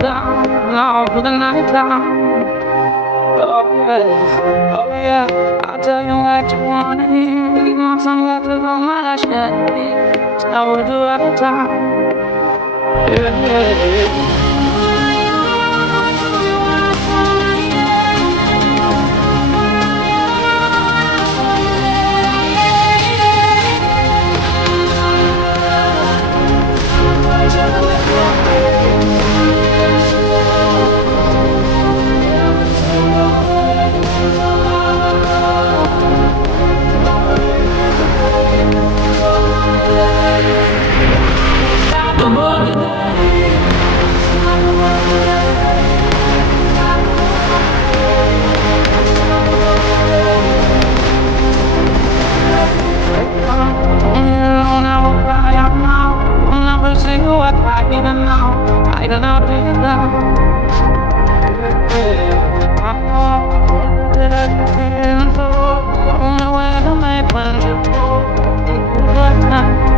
down, all for the night time. Oh yeah, I'll tell you what you wanna hear. You want some love to go my shit. I will do every time. Yeah. I don't know, I don't know.